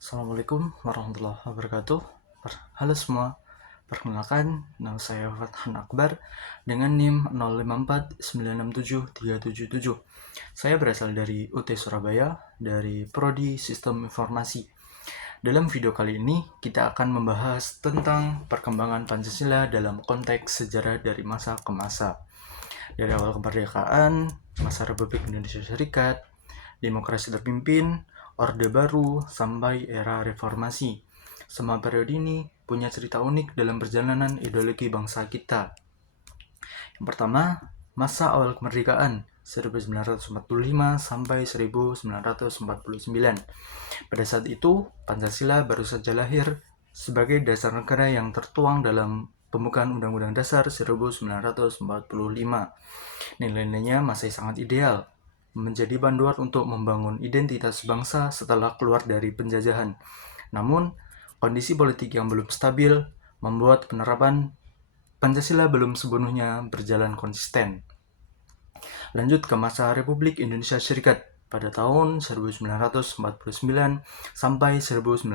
Assalamualaikum warahmatullahi wabarakatuh. Halo semua, perkenalkan nama saya Fathan Akbar dengan NIM 0549673777. Saya berasal dari UT Surabaya, dari Prodi Sistem Informasi. Dalam video kali ini, kita akan membahas tentang perkembangan Pancasila dalam konteks sejarah dari masa ke masa. Dari awal kemerdekaan, masa Republik Indonesia Serikat, demokrasi terpimpin, Orde Baru, sampai era reformasi. Semua periode ini punya cerita unik dalam perjalanan ideologi bangsa kita. Yang pertama, masa awal kemerdekaan 1945 sampai 1949. Pada saat itu, Pancasila baru saja lahir sebagai dasar negara yang tertuang dalam pembukaan Undang-Undang Dasar 1945. Nilai-nilainya masih sangat ideal, menjadi panduan untuk membangun identitas bangsa setelah keluar dari penjajahan. Namun, kondisi politik yang belum stabil membuat penerapan Pancasila belum sepenuhnya berjalan konsisten. Lanjut ke masa Republik Indonesia Serikat pada tahun 1949 sampai 1950.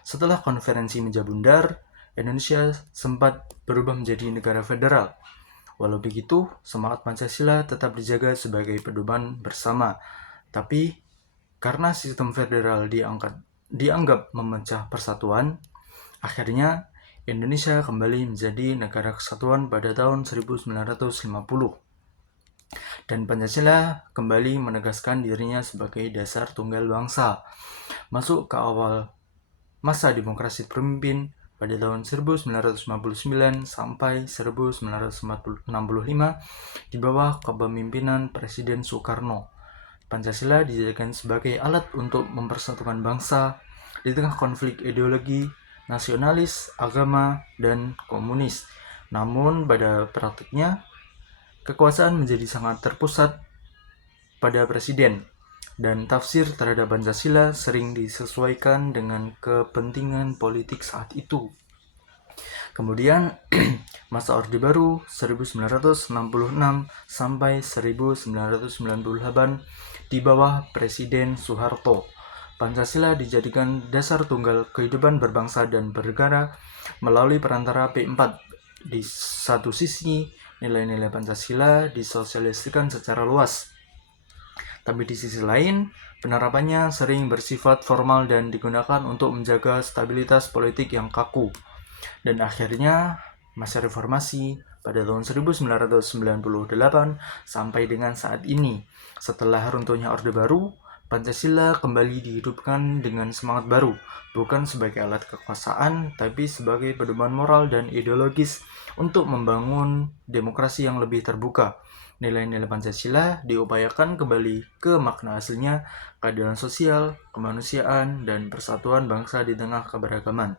Setelah konferensi Meja Bundar, Indonesia sempat berubah menjadi negara federal. Walau begitu, semangat Pancasila tetap dijaga sebagai pedoman bersama. Tapi, karena sistem federal dianggap memecah persatuan, akhirnya Indonesia kembali menjadi negara kesatuan pada tahun 1950. Dan Pancasila kembali menegaskan dirinya sebagai dasar tunggal bangsa. Masuk ke awal masa demokrasi terpimpin pada tahun 1959 sampai 1965 di bawah kepemimpinan Presiden Soekarno. Pancasila dijadikan sebagai alat untuk mempersatukan bangsa di tengah konflik ideologi, nasionalis, agama, dan komunis. Namun pada praktiknya, kekuasaan menjadi sangat terpusat pada presiden, dan tafsir terhadap Pancasila sering disesuaikan dengan kepentingan politik saat itu. Kemudian, masa Orde Baru 1966 sampai 1998 di bawah Presiden Soeharto. Pancasila dijadikan dasar tunggal kehidupan berbangsa dan bernegara melalui perantara P4. Di satu sisi, nilai-nilai Pancasila disosialisasikan secara luas. Tapi di sisi lain, penerapannya sering bersifat formal dan digunakan untuk menjaga stabilitas politik yang kaku. Dan akhirnya, masa reformasi pada tahun 1998 sampai dengan saat ini. Setelah runtuhnya Orde Baru, Pancasila kembali dihidupkan dengan semangat baru, bukan sebagai alat kekuasaan, tapi sebagai pedoman moral dan ideologis untuk membangun demokrasi yang lebih terbuka. Nilai-nilai Pancasila diupayakan kembali ke makna aslinya, keadilan sosial, kemanusiaan, dan persatuan bangsa di tengah keberagaman.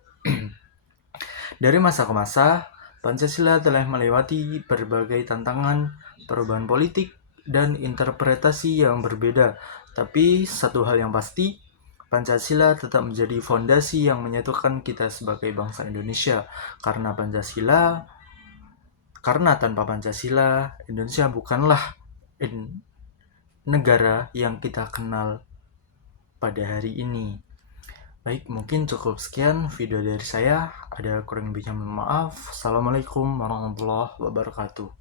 Dari masa ke masa, Pancasila telah melewati berbagai tantangan, perubahan politik, dan interpretasi yang berbeda. Tapi satu hal yang pasti, Pancasila tetap menjadi fondasi yang menyatukan kita sebagai bangsa Indonesia. Karena tanpa Pancasila, Indonesia bukanlah negara yang kita kenal pada hari ini. Baik, mungkin cukup sekian video dari saya. Ada kurang lebihnya mohon maaf. Assalamualaikum warahmatullahi wabarakatuh.